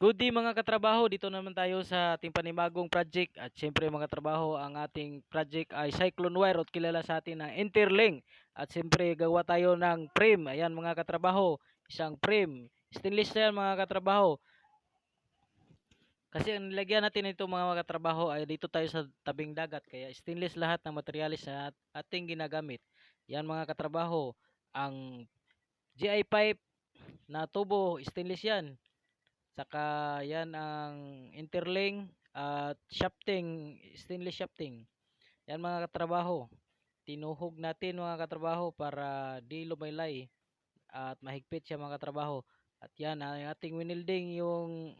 Good day mga katrabaho, dito naman tayo sa ating panibagong project at siyempre mga katrabaho, ang ating project ay Cyclone Wire at kilala sa atin na Interlink at siyempre gawa tayo ng frame. Ayan mga katrabaho, isang frame. Stainless yan mga katrabaho. Kasi ang nilagyan natin ito mga katrabaho ay dito tayo sa tabing dagat kaya stainless lahat ng materialis na ating ginagamit. Yan mga katrabaho, ang GI pipe na tubo, stainless yan. Saka yan ang interlink at shafting, stainless shafting. Yan mga katrabaho. Tinuhog natin mga katrabaho para di lumaylay at mahigpit siya mga katrabaho. At yan ang ating winilding yung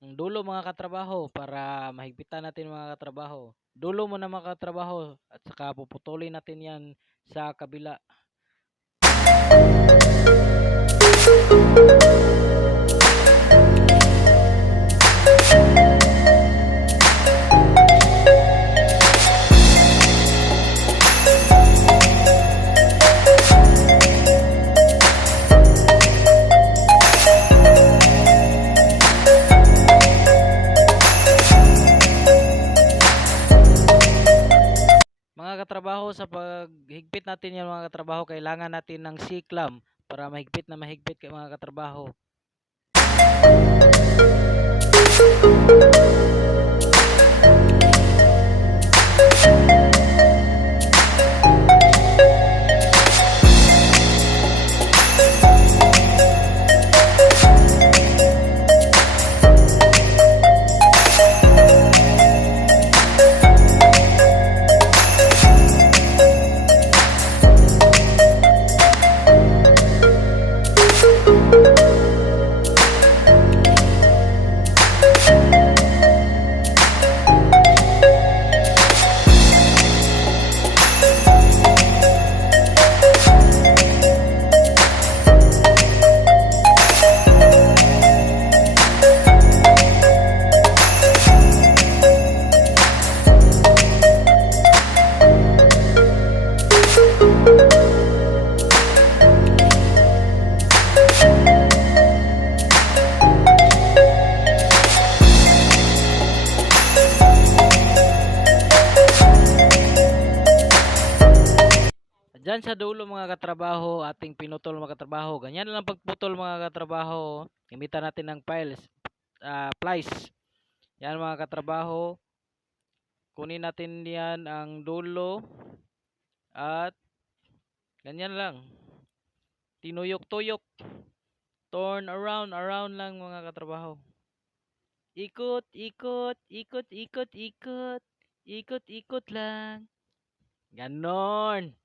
dulo mga katrabaho para mahigpitan natin mga katrabaho. Dulo muna mga katrabaho at saka puputulin natin yan sa kabila. Mga katrabaho, sa paghigpit natin yan mga katrabaho, kailangan natin ng C-clamp para mahigpit na mahigpit kay mga katrabaho. Diyan sa dulo mga katrabaho, ating pinutol mga katrabaho. Ganyan lang pagputol mga katrabaho. Gamitan natin ng plies. Yan mga katrabaho. Kunin natin yan ang dulo. At ganyan lang. Tinuyok-tuyok. Turn around lang mga katrabaho. Ikot, ikot, ikot, ikot, ikot. Ikot, ikot lang. Ganon.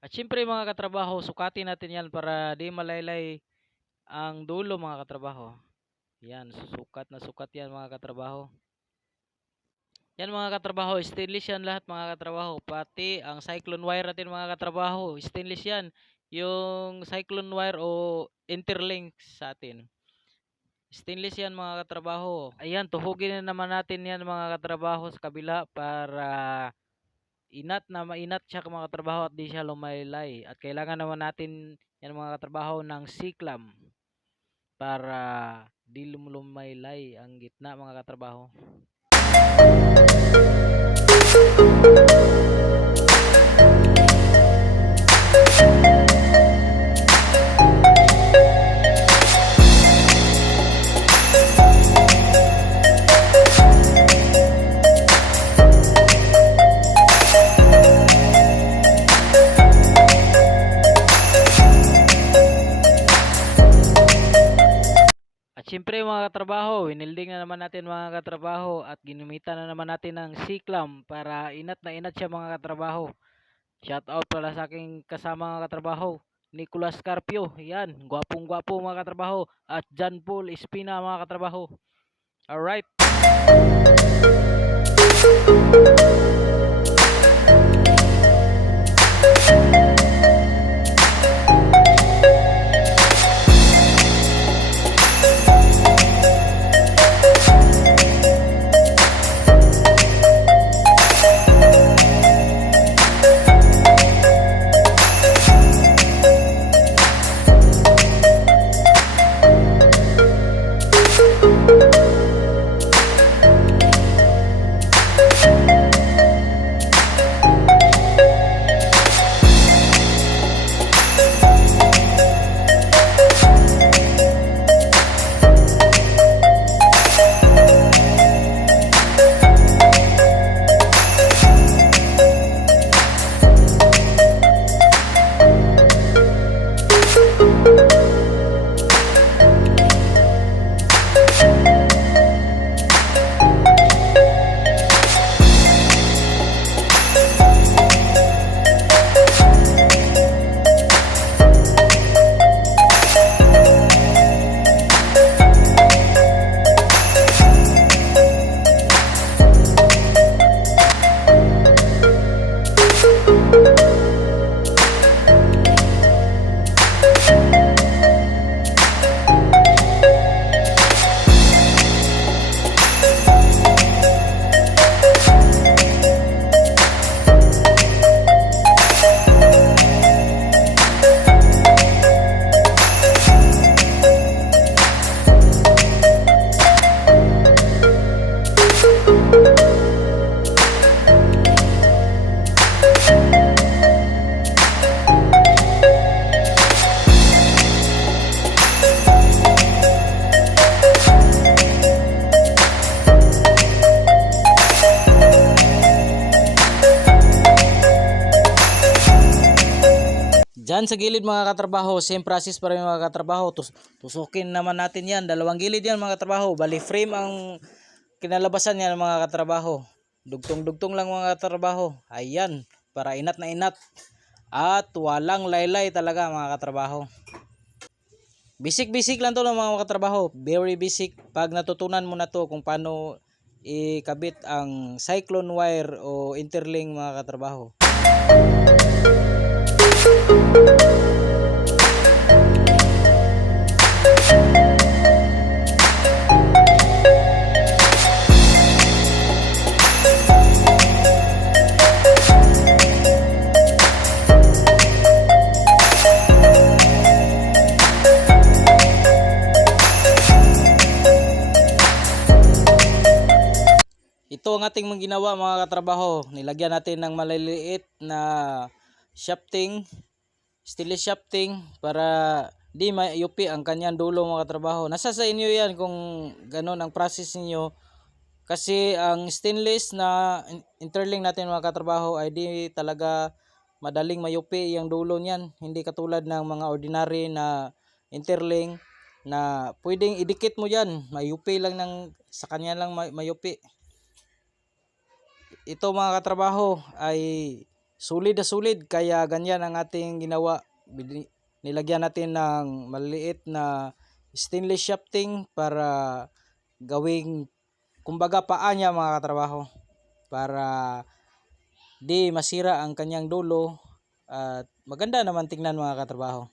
At syempre mga katrabaho, sukatin natin yan para di malaylay ang dulo mga katrabaho. Yan, sukat na sukat yan mga katrabaho. Yan mga katrabaho, stainless yan lahat mga katrabaho. Pati ang cyclone wire natin mga katrabaho, stainless yan. Yung cyclone wire o interlink sa atin. Stainless yan mga katrabaho. Ayan, tuhugin na naman natin yan mga katrabaho sa kabila para mainat siya mga katrabaho at di siya lumaylay. At kailangan naman natin yan mga katrabaho ng C-clamp para di lumaylay ang gitna mga katrabaho. Siyempre mga katrabaho, winilding na naman natin mga katrabaho at ginamitan na naman natin ng C-clamp para inat na inat siya mga katrabaho. Shout out pala sa aking kasama mga katrabaho, Nicolas Carpio, yan, gwapong gwapo mga katrabaho, at John Paul Espina mga katrabaho. Alright. Yan sa gilid mga katrabaho, same process pa rin mga katrabaho. Tusukin naman natin yan. Dalawang gilid yan mga katrabaho. Bali frame ang kinalabasan yan mga katrabaho. Dugtong-dugtong lang mga katrabaho. Ayan, para inat na inat. At walang laylay talaga mga katrabaho. Basic lang to mga katrabaho. Very basic. Pag natutunan mo na to kung paano ikabit ang cyclone wire o interlink mga katrabaho. Ito ang ating mga ginawa mga katrabaho. Nilagyan natin ng maliliit na shafting, stainless shafting para di mayupi ang kanyang dulo mga katrabaho. Nasa sa inyo yan kung ganon ang process niyo. Kasi ang stainless na interlink natin mga katrabaho ay di talaga madaling mayupi yung dulo niyan. Hindi katulad ng mga ordinary na interlink na pwedeng idikit mo yan. Mayupi lang sa kanya lang mayupi. Ito mga katrabaho ay solid na solid, kaya ganyan ang ating ginawa. Nilagyan natin ng maliit na stainless shafting para gawing kumbaga paa niya mga katrabaho, para di masira ang kanyang dulo at maganda naman tingnan mga katrabaho.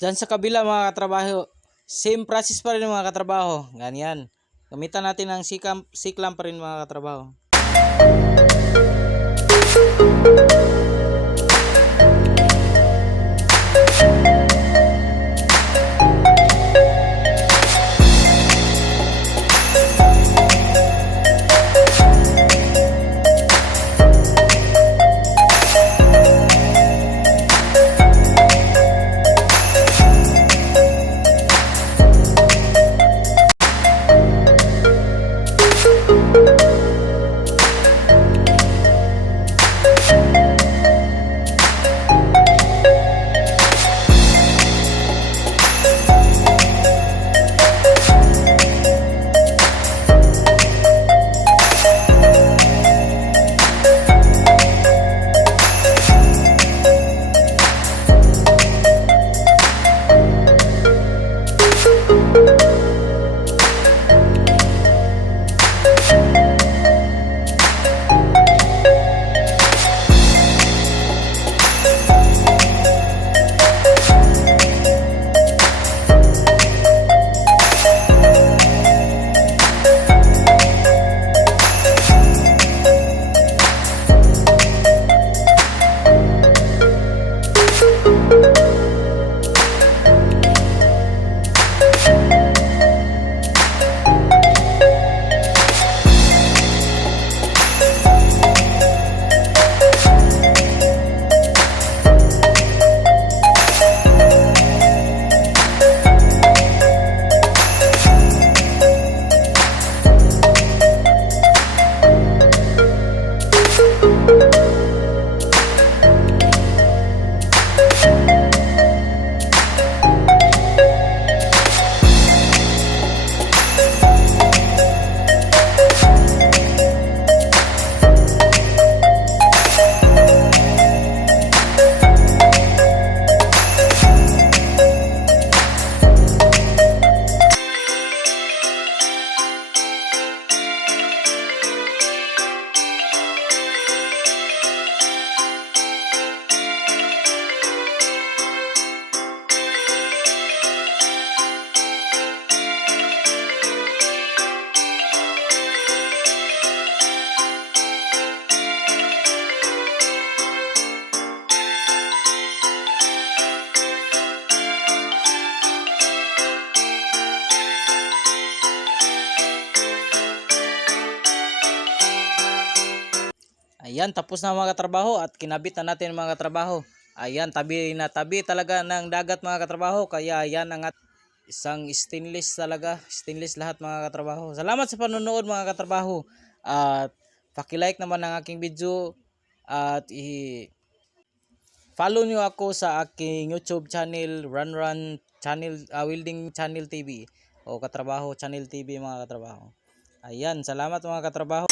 Diyan sa kabila mga katrabaho, same process pa rin mga katrabaho. Ganyan. Gamitan natin ng siklam pa rin mga katrabaho. Ayan, tapos na mga katrabaho at kinabit na natin mga katrabaho. Ayan, tabi na tabi talaga ng dagat mga katrabaho. Kaya ayan ang isang stainless talaga. Stainless lahat mga katrabaho. Salamat sa panonood mga katrabaho. At paki-like naman ang aking video. At follow nyo ako sa aking YouTube channel, Run channel, Welding Channel TV. O Katrabaho Channel TV mga katrabaho. Ayan, salamat mga katrabaho.